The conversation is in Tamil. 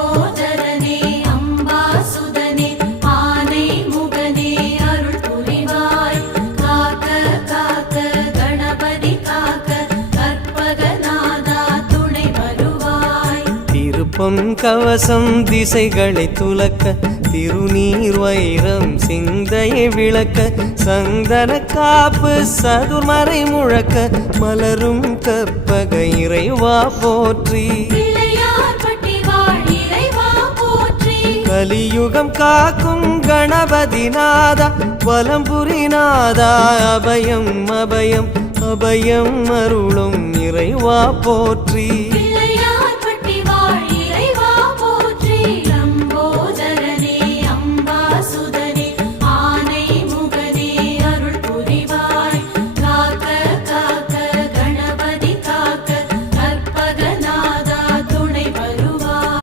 லம்போதரனே அம்பாசுதனே ஆனை முகனே அருள் புரிவாய் காக்க காக்க கணபதி காக்க கற்பகநாதா துணை வருவாய் திருப்பொன் கவசம் திசைகளை துலக்க திருநீர் வைரம் சிந்தையை விளக்க சந்தன காப்பு சதுர்மறை முழக்க மலரும் கற்பக இறைவா போற்றி பிள்ளையார்பட்டி வாழ் இறைவா போற்றி கலியுகம் காக்கும் கணபதி நாதா வலம்புரி நாதா அபயம் அபயம் அபயம் அருளும் இறைவா போற்றி